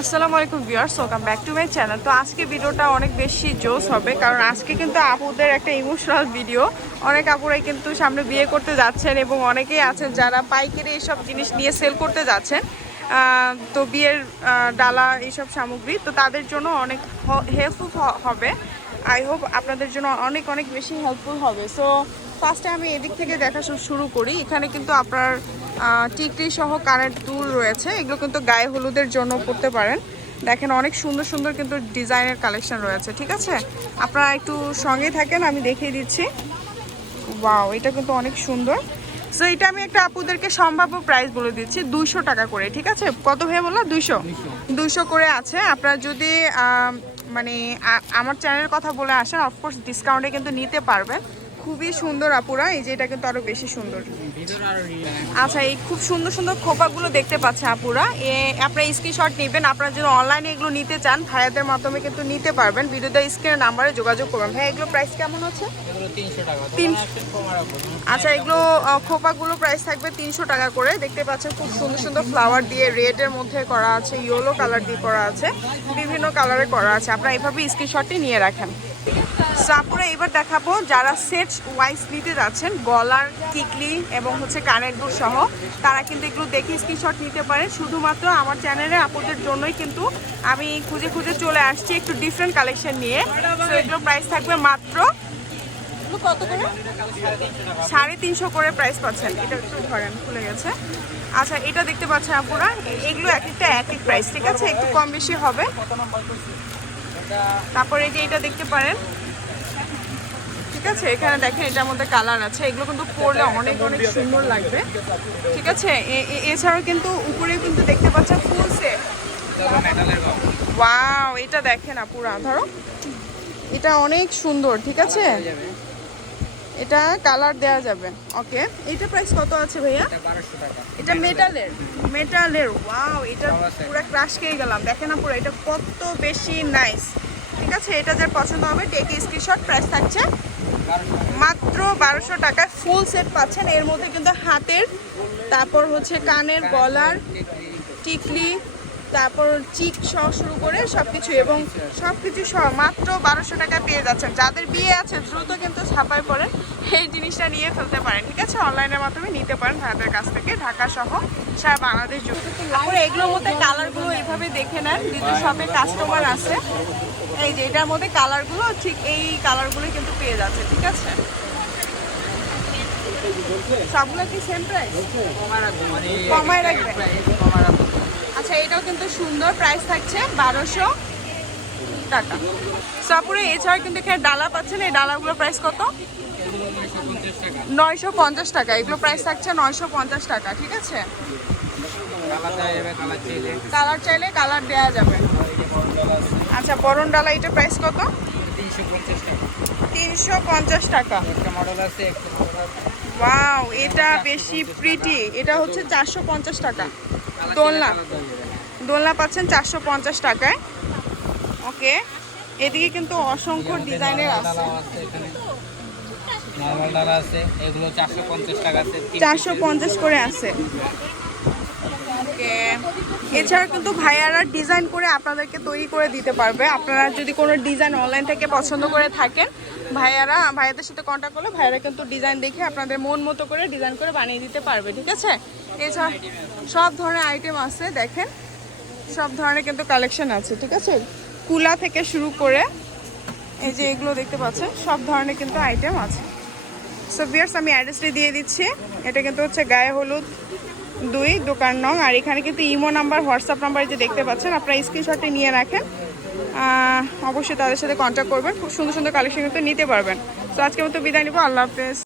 আসসালামু আলাইকুম viewers welcome back to my channel তো আজকে ভিডিওটা অনেক বেশি জোস হবে, কারণ আজকে কিন্তু আপুদের একটা ইমোশনাল ভিডিও অনেক আপুরাই কিন্তু সামনে বিয়ে করতে যাচ্ছেন এবং অনেকেই আছেন যারা পাইকারি এইসব জিনিস নিয়ে সেল করতে যাচ্ছেন। তো বিয়ের ডালা এইসব সামগ্রী, তো তাদের জন্য অনেক হেল্পফুল হবে। আই হোপ আপনাদের জন্য অনেক অনেক বেশি হেল্পফুল হবে। সো ফার্স্টে আমি এদিক থেকে দেখা শুরু করি। এখানে কিন্তু আপনার টিকলি সহ কানের দুল রয়েছে। এগুলো কিন্তু গায়ে হলুদের জন্য পড়তে পারেন। দেখেন অনেক সুন্দর সুন্দর কিন্তু ডিজাইনের কালেকশন রয়েছে ঠিক আছে? আপনারা একটু সঙ্গে থাকেন আমি দেখিয়ে দিচ্ছি। ওয়াও এটা কিন্তু অনেক সুন্দর। সো এটা আমি একটা আপুদেরকে সম্ভাব্য প্রাইস বলে দিচ্ছি দুইশো টাকা করে ঠিক আছে? কত হয়ে বলল দুইশো? দুইশো। করে আছে। আপনারা যদি মানে আমার চ্যানেলের কথা বলে আসেন অফকোর্স ডিসকাউন্টে কিন্তু নিতে পারবেন। খুবই সুন্দর আপুরা এই যে এটা কিন্তু আরও বেশি সুন্দর। আচ্ছা এই খুব সুন্দর সুন্দর খোপাগুলো দেখতে পাচ্ছে আপুরা। এ আপনারা স্ক্রিনশট নেবেন আপনারা যদি অনলাইনে এগুলো নিতে চান ভাইয়াদের মাধ্যমে কিন্তু নিতে পারবেন। ভিডিওতে স্ক্রিনের নাম্বারে যোগাযোগ করবেন। ভাই এগুলো প্রাইস কেমন হচ্ছে? আচ্ছা এগুলো খোপাগুলো প্রাইস থাকবে তিনশো টাকা করে। দেখতে পাচ্ছেন খুব সুন্দর সুন্দর ফ্লাওয়ার দিয়ে রেডের মধ্যে করা আছে ইয়েলো কালার দিয়ে করা আছে বিভিন্ন কালারে করা আছে। আপনারা এইভাবে স্ক্রিনশটটি নিয়ে রাখেন। আপুরা এবার দেখাবো যারা সেট ওয়াইজ নিতে যাচ্ছেন গলার টিকলি এবং হচ্ছে কানের দুল সহ তারা কিন্তু এগুলো দেখে স্ক্রিনশট নিতে পারেন। শুধুমাত্র আমার চ্যানেলে আপুদের জন্যই কিন্তু আমি খুঁজে খুঁজে চলে আসছি একটু ডিফারেন্ট কালেকশন নিয়ে। তো এগুলো প্রাইস থাকবে মাত্র কত করে? সাড়ে তিনশো করে প্রাইস পাচ্ছেন। এটা একটু ধরেন খুলে গেছে। আচ্ছা এটা দেখতে পাচ্ছেন আপুরা এগুলো এক একটা এক এক প্রাইস ঠিক আছে? একটু কম বেশি হবে। তারপরে এই যে এটা দেখতে পারেন। ঠিক আছে এখানে দেখেন এটার মধ্যে কালার আছে। এগুলো কিন্তু পরলে অনেক অনেক সুন্দর লাগবে। ঠিক আছে এছাড়াও কিন্তু উপরে কিন্তু দেখতে পাচ্ছেন ফুল সেট ওয়াও এটা দেখেন আপুরা ধরো। এটা অনেক সুন্দর ঠিক আছে? এটা কালার দেওয়া যাবে। ওকে এটা প্রাইস কত আছে ভাইয়া? এটা মেটালের মেটালের ওয়াও এটা। পুরো ক্রাশ খেয়ে গেলাম দেখেন না পুরো এটা কত বেশি নাইস ঠিক আছে এটা যার পছন্দ হবে টেকে স্ক্রিনশট প্রাইস থাকছে মাত্র বারোশো টাকায় ফুল সেট পাচ্ছেন। এর মধ্যে কিন্তু হাতের তারপর হচ্ছে কানের গলার টিকলি তারপর চিক সহ শুরু করে সব কিছু এবং সব কিছু সহ মাত্র বারোশো টাকা পেয়ে যাচ্ছেন। যাদের বিয়ে আছে, দ্রুত কিন্তু ছাপায় পড়ে এই জিনিসটা নিয়ে ফেলতে পারেন, ঠিক আছে? অনলাইনের মাধ্যমে নিতে পারেন ভাইয়াদের কাছ থেকে, ঢাকা সহ সারা বাংলাদেশ জুড়ে। তারপরে এগুলোর মধ্যে কালারগুলো এইভাবে দেখে নেন দ্বিতীয় শপে কাস্টমার আছে। এই যে, এটার মধ্যে কালারগুলো ঠিক এই কালারগুলো কিন্তু পেয়ে যাচ্ছে, ঠিক আছে? সবগুলো কি সেম প্রাইস কমায় রাখব আচ্ছা এটাও কিন্তু সুন্দর প্রাইস থাকছে বারোশো টাকা। তারপরে এছাড়া কিন্তু এখানে ডালা পাচ্ছেন। এই ডালাগুলোর প্রাইস কত? নয়শো পঞ্চাশ টাকা। এগুলো প্রাইস থাকছে নয়শো পঞ্চাশ টাকা, ঠিক আছে? কালার চাইলে কালার দেওয়া যাবে। আচ্ছা বরণ ডালা, এটা প্রাইস কত? তিনশো পঞ্চাশ টাকা। ওয়াও এটা বেশি প্রিটি এটা হচ্ছে চারশো পঞ্চাশ টাকা। দোলনা। দোলনা পাচ্ছেন চারশো পঞ্চাশ টাকায়। ওকে। এদিকে কিন্তু অসংখ্য ডিজাইনের আছে। চারশো পঞ্চাশ করে আছে। ওকে। এছাড়া কিন্তু ভাইয়ারা ডিজাইন করে আপনাদেরকে তৈরি করে দিতে পারবে। আপনারা যদি কোনো ডিজাইন অনলাইন থেকে পছন্দ করে থাকেন ভাইয়ারা ভাইয়াদের সাথে কন্ট্যাক্ট করলে ভাইয়ারা কিন্তু ডিজাইন দেখে আপনাদের মন মতো করে ডিজাইন করে বানিয়ে দিতে পারবে ঠিক আছে? এছাড়া সব ধরনের আইটেম আছে, দেখেন। সব ধরনের কিন্তু কালেকশন আছে, ঠিক আছে? কুলা থেকে শুরু করে এই যে এগুলো দেখতে পাচ্ছেন, সব ধরনের কিন্তু আইটেম আছে। সো বিয়ার্স আমি অ্যাড্রেসটি দিয়ে দিচ্ছি। এটা কিন্তু হচ্ছে গায়ে হলুদ দুই, দোকান নং। আর এখানে কিন্তু ইমো নাম্বার, হোয়াটসঅ্যাপ নাম্বার যে দেখতে পাচ্ছেন, আপনারা স্ক্রিনশটটি নিয়ে রাখেন। অবশ্যই তাদের সাথে কন্ট্যাক্ট করবেন। খুব সুন্দর সুন্দর কালেকশন কিন্তু নিতে পারবেন। সো আজকের মতো বিদায় নিব। আল্লাহ হাফেজ।